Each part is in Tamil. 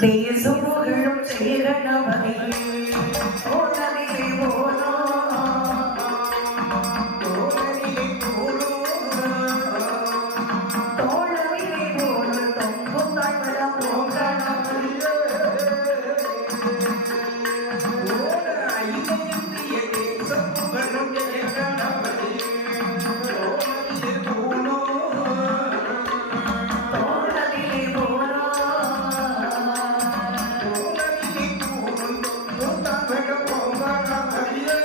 தேசுருகளும் செய்கணபதி ஓடவிலே ஓடோ ஓடவிலே ஓடோ தோழவிலே ஓடு தொங்கும் தாழ்வட போகணபதி ஓட ஐந்திய தேசுருகளும் செய்கணபதி ஓடவிலே ஓடோ தோழவிலே ஓடோ Yeah.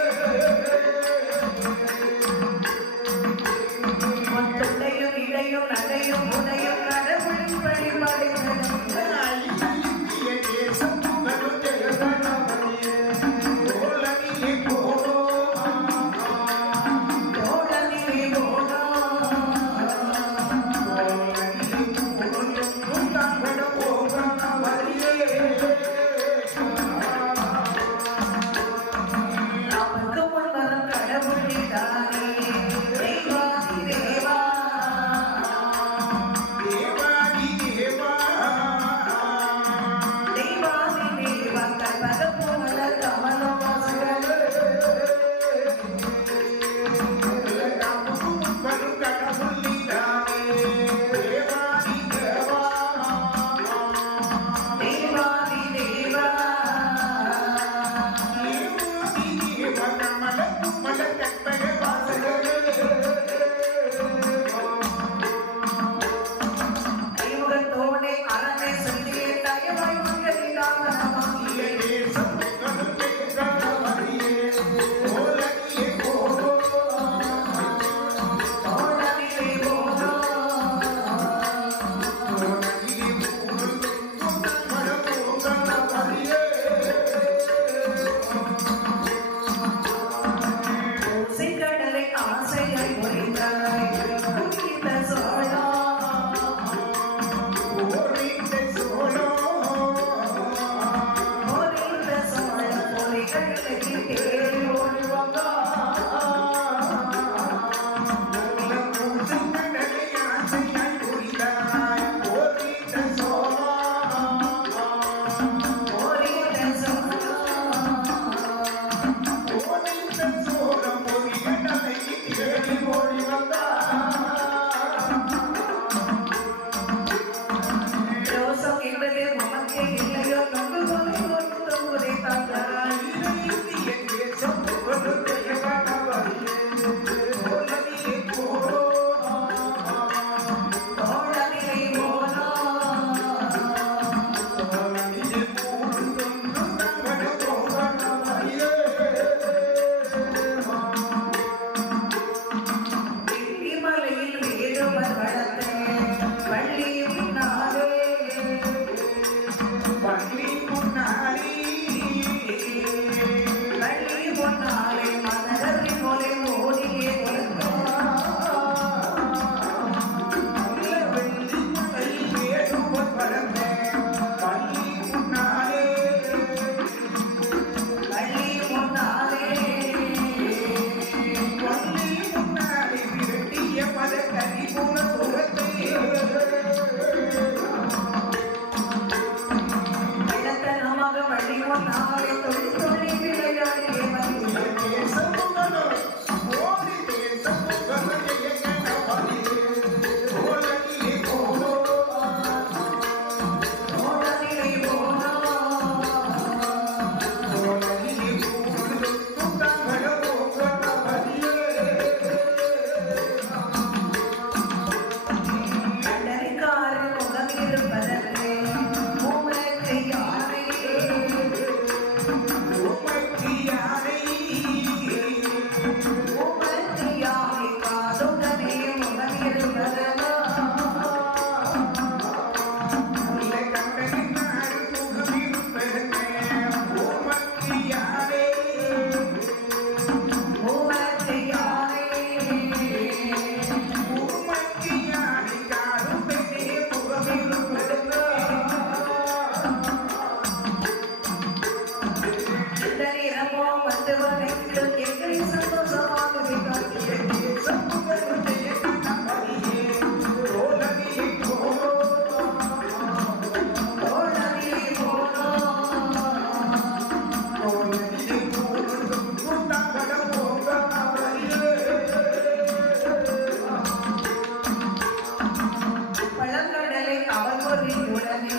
உடனே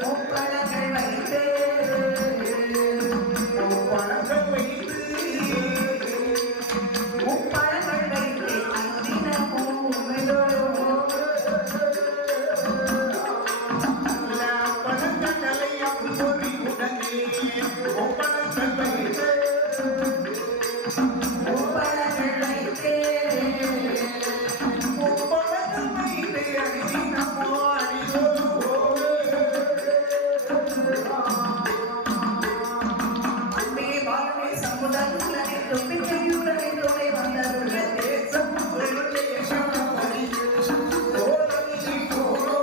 முப்பழங்கள் வைத்து பழங்கள் வைத்து முப்பழங்கள் வைத்து தினமும் பழங்களை அப்பொறி உடனே பழங்கள் வைத்து முப்பழங்கள் வைத்து பழங்கள் வைத்து அடிதினமோ அன்பே வாழ்வே சமுதாயத்திலே தும்பிக்கையுடனே துணை வந்தருளே தேசம் தேசம் ஓடலிலே போலோ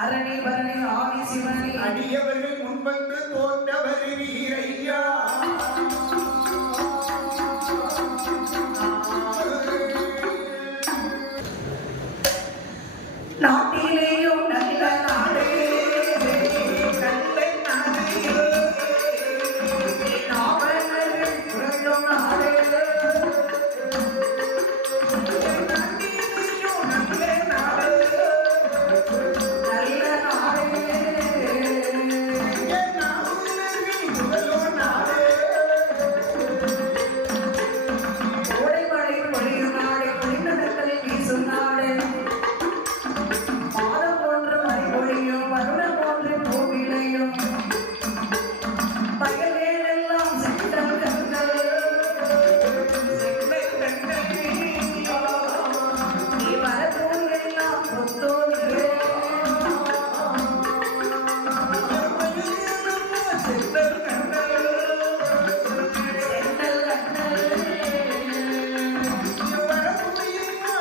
அரணி பரணி ஆவி சிவனி அடியவர்கள் முன்வந்து தோன்றவர் வீரையா நாட்டிலேயும் நல்ல நாடு நல்ல நாடு நாவலர்கள் புரளும் நாடு நாட்டிலேயோ நல்ல நாடு நல்ல நாடு என் நாவுலகில் முதலோ நாடு கோடைமழை பொழியும் நாடு குளிர்நடக்கலில் வீசும் நாடு மாதம் போன்று மழை பொழியும் வருடம் போன்று பூ விளையும் பகலேலெல்லாம் செந்தல் கண்கள் நீ வரப்போதெல்லாம் புத்தோதியே செந்தல் கண்டல் செந்தல் கண்கள் வரமுடியுமா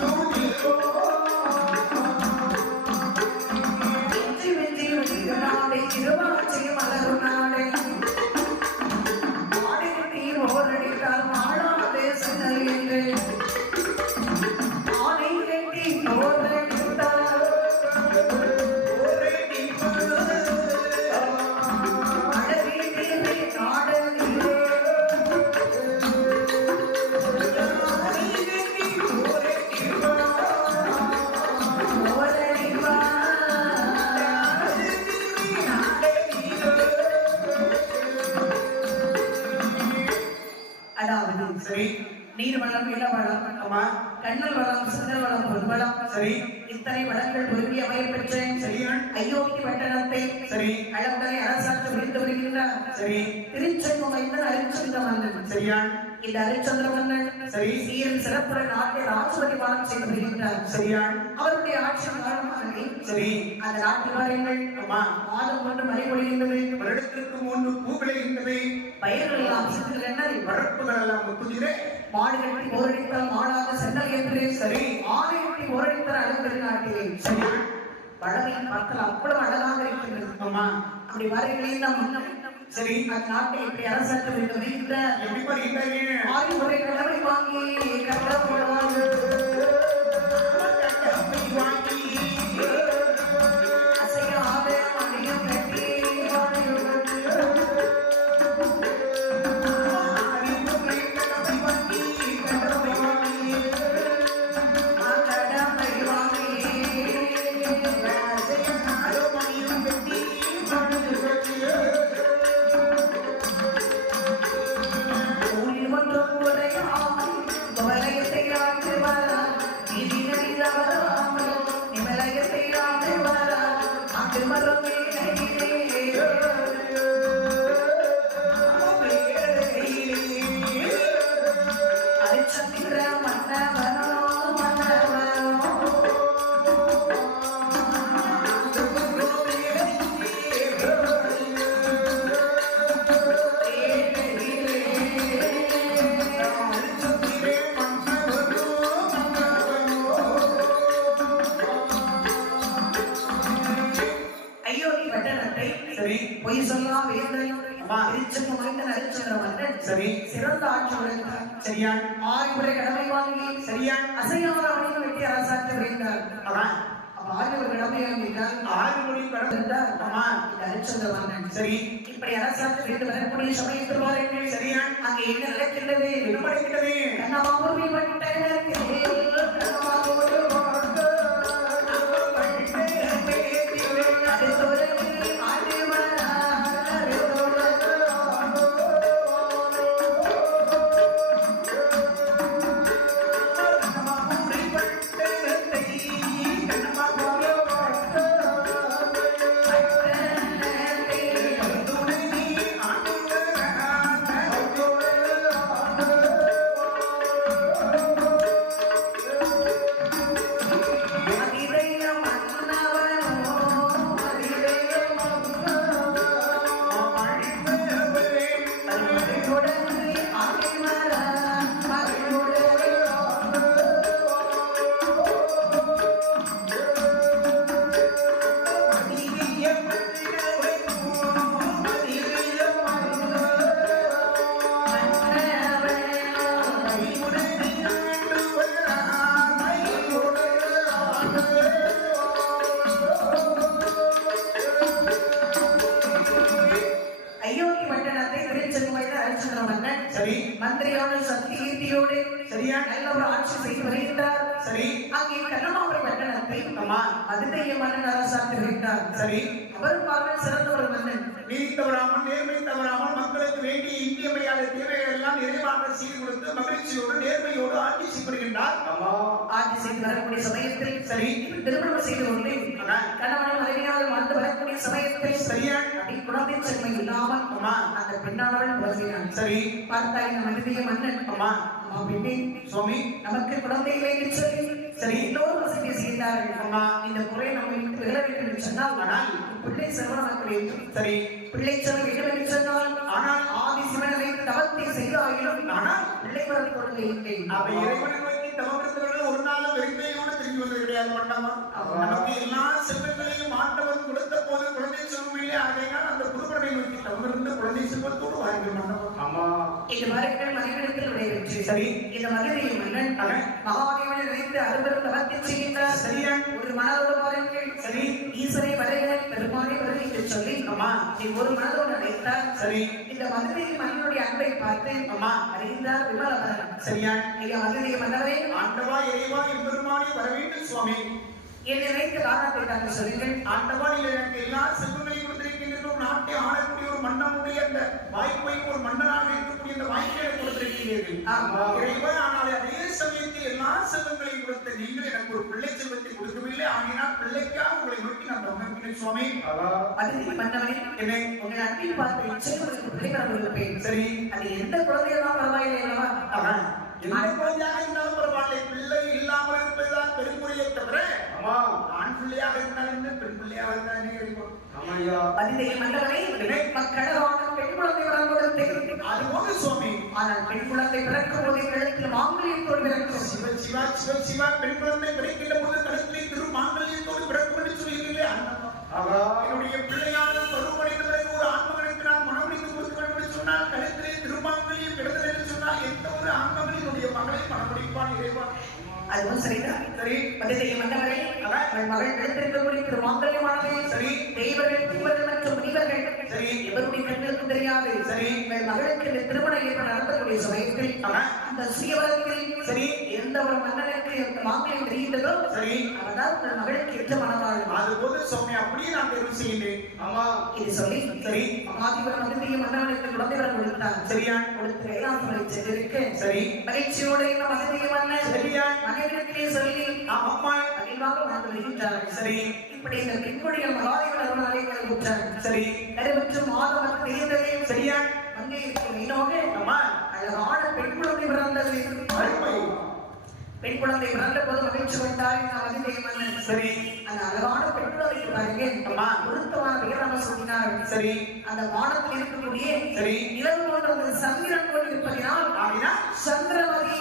தூணிலோ மிஞ்சி மிஞ்சி விழிய நாடு திருவாச்சி மலரும் நாடு மாடி குட்டி ஓரடித்தால் மாளாதே சென்னல் என்று ஆனை கட்டி ஓரடித்தால் ஒரே நிப்பு அழகீட்டிலே நாடகிலே அதாவது சரி நீர் வளம் இள வளம் ஆமா கண்ணல் வளம் சிந்தல் வளம் பொருள்வளம் சரி இத்தனை வளங்கள் பொருந்திய அமையப் பெற்றேன் சரியான் அயோத்தி பட்டணத்தை சரி அளவுகளை அரசாட்சி புரிந்து வருகின்றார் சரி திருச்செங்கம் வைத்த அரிச்சந்திர மன்னன் சரியான் இந்த அரிச்சந்திர மன்னன் சரி சீரில் சிறப்புற நாட்டை ராஜபரிமானம் செய்து வருகின்றார் சரியான் அவருடைய ஆட்சி காலமாகவே சரி அந்த நாட்டு வாரியங்கள் ஆமா மாதம் ஒன்று மழை பொழிகின்றது வருடத்திற்கு முன்பு பூ விளைகின்றது பயிர்கள் எல்லாம் சிந்துகின்றன வரப்புகள் எல்லாம் முத்துகிறே மாடு கட்டி ஓரடித்தால் மாடாத சென்னல் என்று சரி ஆலை கட்டி ஓரடித்தால் அழகு நாட்டிலே சரியான் பழமை மக்கள் அவ்வளவு அழகாக இருக்கின்றது ஆமா அப்படி வருகிறேன் நம் சரி அந்த நாட்டை இப்படி அரசாட்சி புரிந்து வருகின்ற எப்படி வருகின்றீங்க ஆய்வுரை கடமை வாங்கி கட்ட போடுவாங்க வாங்கி அசையாத மணியம் கட்டி கடமை வாங்கி ஊரில் ஒன்றும் உரையாமல் வலயத்தை ஆண்டு வரா நிதி நடிதவராமல் நிமலயத்தை ஆண்டு வரா அங்கு வரும் அரிச்சந்திர மன்னவனோ மன்னவனோ அயோத்தி பட்டணத்தை சரி பொய் சொல்லலாம் வேந்தன் ஆமா. திருச்செங்கம் வாய்ந்த அரிச்சந்திர மன்னன் சரி சிறந்த ஆட்சி உழைத்தார் சரியான் ஆய்வுரை கடமை வாங்கி சரியான் அசையாத அவனையும் வெட்டி அரசாட்சி புரிந்தார் அதான் அப்ப ஆறு கடமை அமைத்தால் 6 மணி கடந்து ஆமா ஹரிச்சந்திர மன்னன் சரி இப்படி அரசாங்க வீட்டு வரக்கூடிய சமயத்தில் வாருங்கள். சரியா அங்கே என்ன நடக்கின்றது? என்ன நடக்கிறது? கண்ணமாபுரி பட்டணத்தில் கண்ணமாபுரி சரி மந்திரியான சக்தி கீர்த்தியோடு சரியா நல்ல ஒரு ஆட்சி செய்து வருகின்றார். சரி அங்கே கண்ணமாபுரி பட்டணத்தை ஆமா அதிதய மன்னன் அரசாட்சி வருகின்றார். சரி அவர் பார்க்க சிறந்த ஒரு மன்னன். நீதி தவறாமல் நேர்மை தவறாமல் மக்களுக்கு வேண்டிய இன்றியமையாத தேவைகள் எல்லாம் நிறைவாக செய்து கொடுத்து மகிழ்ச்சியோடு நேர்மையோடு ஆட்சி செய்கிறார். ஆட்சி செய்து வரக்கூடிய சமயத்தில் சரி திருமணம் செய்து கொண்டு கணவன் மனைவியால் வாழ்ந்து வரக்கூடிய சமயத்தில் சரியா அப்படி குழந்தை சென்மை இல்லாமல் ஆமா அந்த பெண்ணானவள் உறவினான். சரி பார்த்தா இந்த மனிதய மன்னன் ஆமா அம்மா பெண்ணே சுவாமி நமக்கு குழந்தை இல்லை என்று சொல்லி சரி இன்னொரு வசதி செய்தார்கள். ஆமா இந்த குறை நம்ம விட்டு விட வேண்டும் என்று சொன்னால் ஆனால் பிள்ளை செல்வம் வேண்டும். சரி பிள்ளை செல்வம் வேண்டும் என்று சொன்னால் ஆனால் ஆதி சிவனை தவத்தை செய்தாலும் ஆனால் பிள்ளை வளர்த்து கொள்ள இல்லை. அவ இறைவனை நோக்கி தவமிருந்தவர்கள் ஒரு நாள் வெறுமையோடு திரும்பி வந்து கிடையாது பண்ணாமா நமக்கு எல்லா செல்வங்களையும் ஆண்டவன் கொடுத்த போது குழந்தை செல்வமில்லை ஆகையால் அந்த குருபனை நோக்கி தவமிருந்த குழந்தை செல்வத்தோடு வாங்கி பண்ணாமா ஆமா இந்த மரங்கள் மனிதனிடத்தில் விளைவிச்சு சரி இந்த மனிதனை மன்னன் மகாதேவனை நினைத்து அறுபெரும் தவத்தை செய்கின்றார். சரியா ஒரு மனதோடு பாருங்கள். சரி ஈசனை வரைகிறேன் பெருமானை வருகை என்று சொல்லி ஆமா நீ ஒரு மனதோடு நினைத்தார். சரி இந்த மதுரை மன்னனுடைய அன்பை பார்த்து ஆமா அறிந்தார் விமலவரன். சரியா ஐயா மதுரை மன்னரே ஆண்டவா இறைவா எம்பெருமானே வர வேண்டும் சுவாமி என்னை வைத்து காரணத்தை தாங்கள் சொல்லுங்கள். ஆண்டவா நீ எனக்கு எல்லா செல்வங்களையும் கொடுத்திருக்கின்றீர்கள் நாட்டை ஆளக்கூடிய ஒரு மன்னனுடைய அந்த வாய்ப்பை ஒரு மன்னனாக இருக்கக்கூடிய அந்த வாய்ப்பை எனக்கு கொடுத்திருக்கிறீர்கள் இறைவா ஆனால் அதே சமயத்தில் எல்லா செல்வங்களையும் கொடுத்த நீங்கள் எனக்கு ஒரு பிள்ளை செல்வத்தை கொடுக்கவில்லை ஆகினால் பிள்ளைக்காக உங்களை நோக்கி நான் தவமிருக்கிறேன் சுவாமி மதுரை மன்னவனே என்னை உங்கள் அன்பில் பார்த்து நிச்சயம் பிள்ளைகள் கொடுப்பேன். சரி அது எந்த குழந்தையெல்லாம் பரவாயில்லை அல்லவா? எந்த குழந்தையாக இருந்தாலும் பரவாயில்லை பிள்ளை இல்லாமல் இருப்பதுதான் பெருங்குறையை தவிர ஆண் பிள்ளையாக இருந்தாலும் பெண் பிள்ளையாக இருந்தாலே மதுரை மன்னவனே மக்களவான பெண் குழந்தை வரம் கொடுத்தேன். அதுபோது சுவாமி ஆனால் பெண் குழந்தை பிறக்கும் போது கழுத்தில் மாங்கல்யத்தோடு பிறக்கும். சிவ சிவா சிவ சிவா பெண் குழந்தை பிறக்கின்ற போது கழுத்திலே திரு மாங்கல்யத்தோடு பிறக்கும் என்று சொல்லுகிறீர்களே என்னுடைய பிள்ளையான பருவமடைந்த ஒரு ஆண்மகனுக்கு நான் மனமுடித்து கொடுக்க வேண்டும் என்று சொன்னால் கழுத்திலே திருமாங்கல்யம் கிடந்தது என்று சொன்னால் எந்த ஒரு ஆண்மகனுடைய மகளை மனமுடிப்பான் இறைவன் அதுவும் சரிதான். சரி மதுரை மன்னவனே அவள் மகள் எடுத்திருக்கக்கூடிய திரு மாங்கல்யமானது சரி தெய்வர்கள் தீவர்கள் மற்றும் முனிவர்கள் சரி எவருடைய கண்களுக்கும் தெரியாது. சரி உங்கள் மகளுக்கு இந்த திருமணம் ஏற்பட நடத்தக்கூடிய சமயத்தில் அந்த சுயவரத்தில் சரி எந்த ஒரு மன்னனுக்கு அந்த மாங்கல்யம் தெரிகின்றதோ சரி அவர்தான் உங்கள் மகளுக்கு ஏற்ற மனவாள். அதுபோது சுவாமி அப்படியே நான் தேர்வு செய்கின்றேன் ஆமா இது சொல்லி சரி மகாதிபுரம் மதுரை மன்னவனுக்கு குழந்தை வரம் கொடுத்தார். சரியா கொடுத்து கைலாசமலை சென்றிருக்க சரி மகிழ்ச்சியோடு இந்த மதுரை மன்னன் சரியா மனைவிடத்திலே சொல்லி அம்மா மகிழ்வாக வாழ்ந்து வருகின்றார்கள். சரி இப்படி இந்த பெண்களுடைய மகாதேவன் அருளாலே கொடுத்தார்கள். சரி கருவற்று மாதம் தெரிந்ததே சரியா அங்கே மீனோக அம்மா அழகான பெண் குழந்தை பிறந்தது. அருமை பெண் குழந்தை பிறந்த போது மகிழ்ச்சி கொண்டார் இந்த மதுரை மன்னன். சரி அந்த அழகான பெண் குழந்தைக்கு பாருங்க அம்மா பொருத்தமான பெயராக சொன்னார். சரி அந்த வானத்தில் இருக்கக்கூடிய சரி நிலவு போன்ற சந்திரன் போல் இருப்பதினால் ஆகினா சந்திரமதி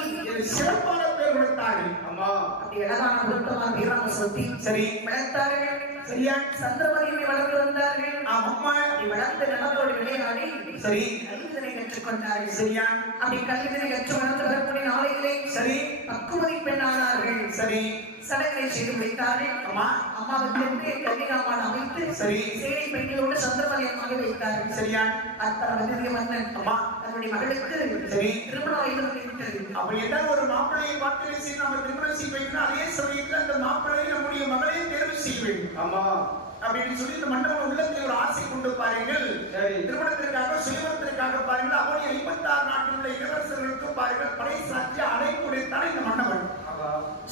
சிறப்பான பேர் கொடுத்தார்கள் அம்மா அப்படி அழகான பொருத்தமான பெயராக சொல்லி சரி வளர்த்தார்கள். சரியா சந்திரமதியை வளர்ந்து வந்தார்கள். அம்மா அப்படி வளர்ந்து நிலத்தோடு விளையாடி சரி கல்விதனை கற்றுக்கொண்டார்கள். சரியா அப்படி கல்விதனை கற்று வளர்ந்து வரக்கூடிய நாளையிலே சரி பக்குவதி பெண்ணானார்கள். சரி சடங்கை செய்து வைத்தார்கள். ஆமா. அம்மாவுக்கு கன்னிகாமான் அமைத்து சரி. சேனை பெண்களோடு சந்திரமலையமாக வைத்தார்கள். சரியா? அத்தனை மன்னன் அம்மா தன்னுடைய மகளுக்கு சரி திருமணம் வைத்து அப்படி என்ன ஒரு மாப்பிள்ளையை பார்த்து செய்து நம்ம திருமணம் செய்ய வைக்கணும். அதே சமயத்தில் அந்த மாப்பிள்ளையை நம்முடைய மகளை தேர்வு செய்ய வேண்டும். ஆமா அப்படின்னு சொல்லி இந்த மண்டபம் உள்ளத்தில் ஒரு ஆசை கொண்டு பாருங்கள். திருமணத்திற்காக சுயவரத்திற்காக பாருங்கள். அவருடைய 56 நாட்டில் உள்ள இளவரசர்களுக்கும் பாருங்கள் படை சாட்சி அழைப்புடைத்தான் இந்த மண்டபம்.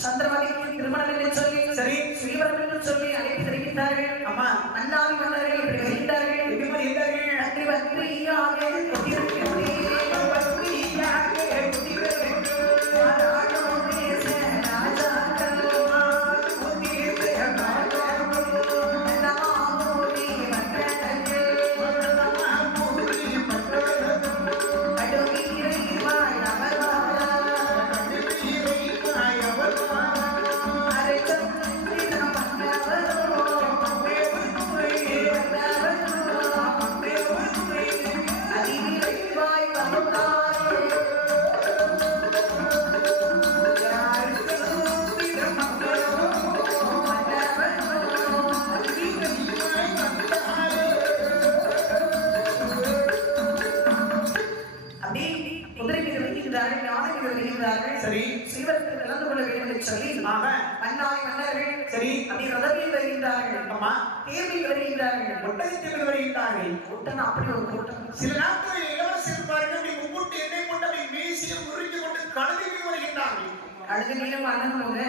சந்திரமலைக்கு திருமணம் என்று சொல்லி சரி சுயவரம் என்று சொல்லி அழைப்பு தெரிவித்தார்கள். ஆமா மன்னாதி மன்னர்கள் இப்படி வருகின்றார்கள். எப்படி இருந்தார்கள்? நன்றி வந்தியாக கொண்டிருக்கிறேன். சரி சீவரத்தில் கலந்து கொள்ள வேண்டும் என்று சொல்லி மன்னாதி மன்னர்கள் சரி அப்படி ரதவில் வருகின்றார்கள். அம்மா தேர்வில் வருகின்றார்கள். ஒட்டகத்தில் வருகின்றார்கள். ஒட்டகம் அப்படி ஒரு கூட்டம். சில நாட்களில் இளவரசர் பாருங்கள் அப்படி முக்கூட்டு எண்ணெய் கொண்டு அப்படி மீசியை முறிஞ்சு கொண்டு கழுதைக்கு வருகின்றார்கள். கழுதையிலும் அண்ணனோட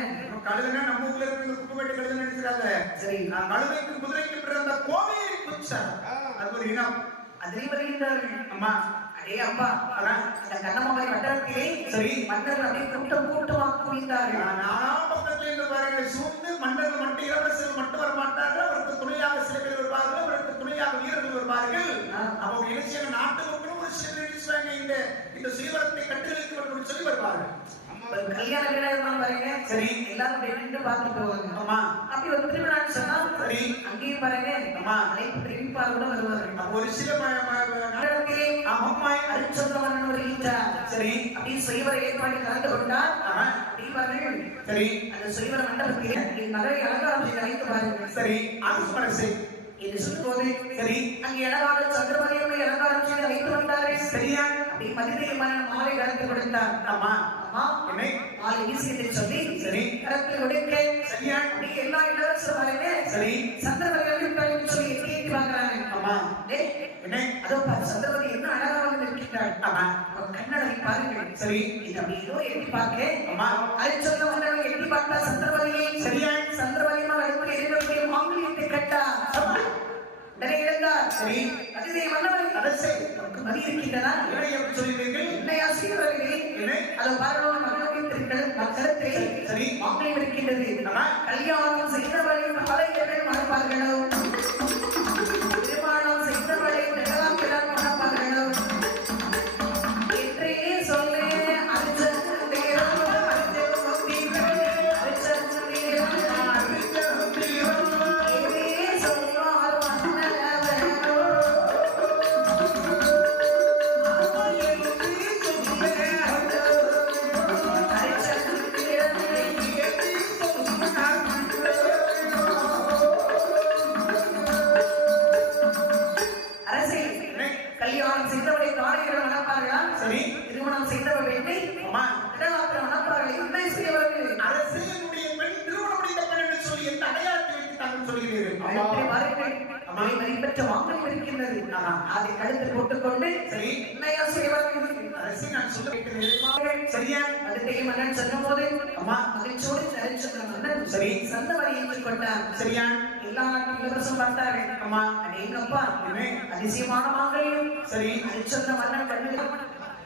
கழுதைனா நம்ம ஊர்ல இருக்கிற குப்பைட்டு கழுதை நினைக்கிறாங்க. சரி கழுதைக்கு குதிரைக்கு பிறந்த கோவையை குச்சார். அது ஒரு இனம். அதில் வருகின்றார்கள். அம்மா அடே அப்பா அந்த கண்ணமாவை வட்டத்திலே சரி மன்னர் அப்படி கூட்டமாக குவிந்தார்கள். நானா பக்கத்துல இருந்து பாருங்கள் சூழ்ந்து மன்னர்கள் மட்டும் இளவரசர்கள் மட்டும் வர மாட்டார்கள். அவருக்கு துணையாக சில பேர் வருவார்கள். அவருக்கு துணையாக வீரர்கள் வருவார்கள். அவங்க இலட்சிய நாட்டு மக்களும் ஒரு சில இந்த சீவரத்தை கட்டுகளுக்கு சொல்லி வருவார்கள். கல்யாண வீரர்கள் பாருங்க. சரி எல்லாரும் நின்று பார்த்து போவாங்க. ஆமா அப்படி ஒரு திருவிழான்னு சொன்னா சரி அங்கேயும் பாருங்க. ஆமா அனைத்து திரும்பிப்பார் கூட வருவார்கள். ஒரு சில நாடகத்திலே அருட்சந்திரமன்னன் வருகின்றார். சரி அப்படி சுயவர ஏற்பாடு கலந்து கொண்டார். அப்படிவார்கள். சரி அந்த சுயவர மண்டபத்திலே என் மகளை அலங்காரம் செய்து அழைத்து பாருங்கள். சரி அரசு என்று சொல்லும்போது சரி அங்கே அழகாக சந்திரமலையை அலங்காரம் செய்து வைத்து வந்தார்கள். சரியா அப்படி மதுரை மன்னன் மாலை கலந்து கொடுத்தார். ஆமா அம்மா என்னை மாலை வீசி என்று சொல்லி சரி கலந்து கொடுக்க சரியா அப்படி எல்லா இளவரசர்களுமே சரி சந்திரமலையை சொல்லி எட்டி பார்க்கிறாங்க. ஆமா என்ன அதோ சந்திரமலை என்ன அழகாக இருக்கின்றாள். ஆமா கண்ணடை பாருங்கள். சரி இது அப்படி ஏதோ எட்டி பார்க்க ஆமா அரிச்சந்திரமலை எட்டி பார்த்தா சந்திரமலையை சரியா சந்திரமலைமா அடிப்படை எரிவடைய மாங்கல்யத்தை கட்டா உடனே இழந்தார். சரி அதிலே மன்னவரை அரசை மதி இருக்கின்றன. சொல்லுவீர்கள் என்னையா சீவர்களே அதை பார்வோம் மக்களத்தை சரி மாங்கல்யம் இருக்கின்றது. கல்யாணம் செய்தவரை மலையர்கள் மறப்பார்களோ திருமணம் செய்தவரை நிகழாக்கிறார் மறப்பார்களோ என்றே சொல்ல கல்யாணம் செய்தவரை காலையில் மணப்பார்களா சரி திருமணம் செய்தவர் வேண்டி மணப்பார்கள் என்ன செய்யவர்கள் அரசியலுடைய பெண் திருமணம் முடிந்த பெண் என்று சொல்லி எந்த அடையாளத்தை வைத்து தாங்கள் சொல்கிறீர்கள். மதிப்பெற்ற வாங்கல் இருக்கின்றது. அதை கழுத்து போட்டுக்கொண்டு சரி என்னையா செய்வார்கள் அரசு நான் சொல்ல வைக்கிறேன். சரியா அதுக்கு மன்னன் சொல்லும் போது அம்மா மகிழ்ச்சியோடு சரிச்சந்திர மன்னன் சரி சந்தவரை ஏற்றுக்கொண்டார். சரியா எல்லா நாட்டிலும் இளவரசம் பார்த்தார்கள். அம்மா அடேங்கப்பா அதிசயமான மாங்கல்யம் சரி ஹரிச்சந்திர மன்னன் கண்ணில்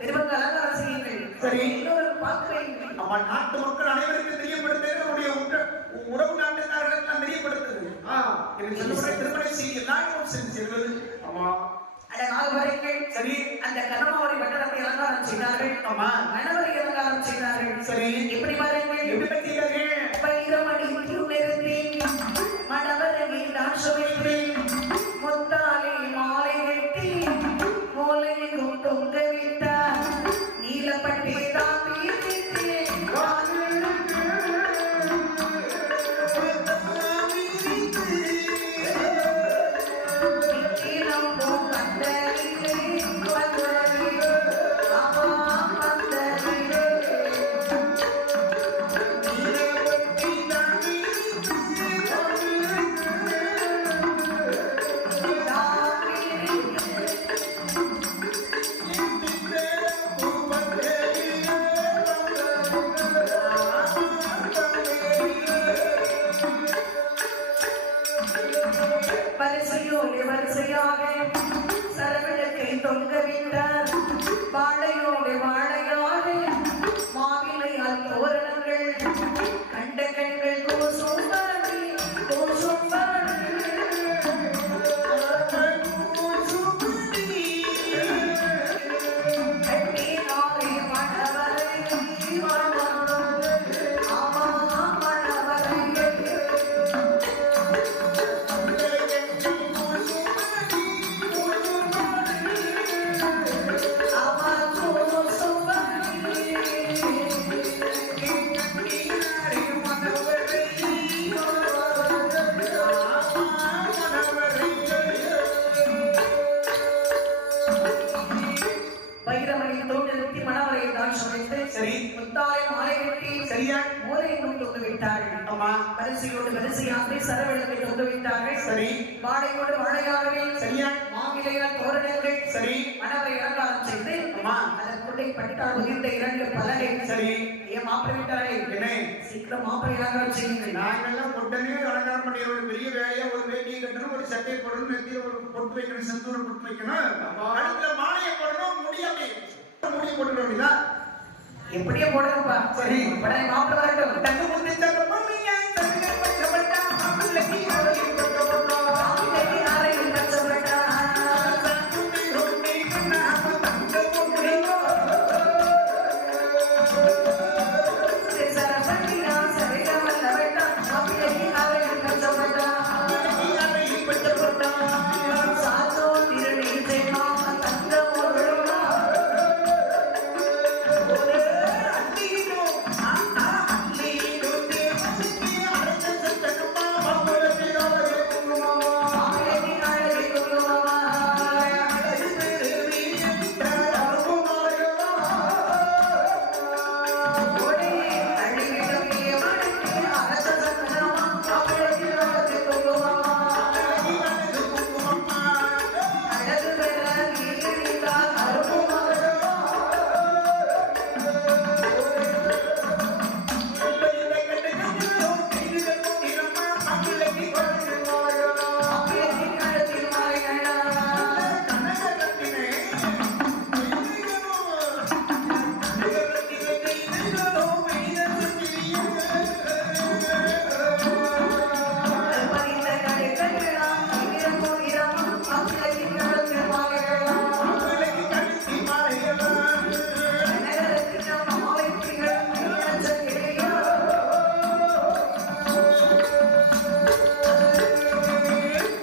பெருமக்கள் அலங்காரம் செய்யுங்கள். சரி எல்லோரும் பார்க்கிறேன். அம்மா நாட்டு மக்கள் அனைவருக்கும் தெரியப்படுத்துகிறது. நம்முடைய உறவு நாட்டுக்காரர்கள் எல்லாம் தெரியப்படுத்துது. திருமணம் செய்ய எல்லாரும் செல்வது. அம்மா அழகாக வரைகள் சரி அந்த கண்ணமாவரை மண்டலத்தை அலங்காரம் செய்தார்கள். அம்மா மணவரை அலங்காரம் செய்தார்கள். சரி எப்படி பாருங்கள் எப்படி செய்தார்கள். வைரமணி திருநெருத்தி மணவரை நான் சுவைத்தேன் முத்தாலே மாலை வெட்டி மூலையும் தொங்க விட்டார் நீலப்பட்டே தான் தீர்த்தேன் தொங்க விட்டார் வாழையோடு வாழையாக மாவிலையால் தோரணங்கள் கண்ட கண்கள் கோசம் பாடி கோசம் பாடி கட்டினாரே மணவரை ஆமா மணவரை வைரமணி தோண்டு நிறுத்தி மணவரை தான் சுமைத்து சரி முத்தாய் மாலை கட்டி சரியா மோரை கொண்டு விட்டார்கள் ஆமா வரிசையோடு வரிசையாக சரவிளக்கை கொண்டு விட்டார்கள் சரி வாழையோடு வாழையாகவே சரியா மாவிலையால் தோரணங்கள் சரி மணவரை அலங்காரம் செய்து ஆமா அதற்குள்ளே பட்டால் உதிர்ந்த 2 பலகை சரி ஏன் மாப்பிள்ளை விட்டாரே என்ன சீக்கிரம் மாப்பிள்ளை அலங்காரம் செய்யுங்கள் நாங்கெல்லாம் உடனே அலங்காரம் பண்ணி ஒரு பெரிய வேலையா ஒரு வேட்டியை கட்டணும் ஒரு சட்டை போடணும் நெத்தியில ஒரு பொட்டு வைக்கணும் செந்தூரம் பொட்டு வைக்கணும் அடுத்த மாலையை போடணும் முடி அப்படியே முடி போட்டுட வேண்டியதா எப்படியே போடணும்பா சரி உடனே மாப்பிள்ளை வரட்டும் தங்க முந்தி தங்க பொம்மைங்க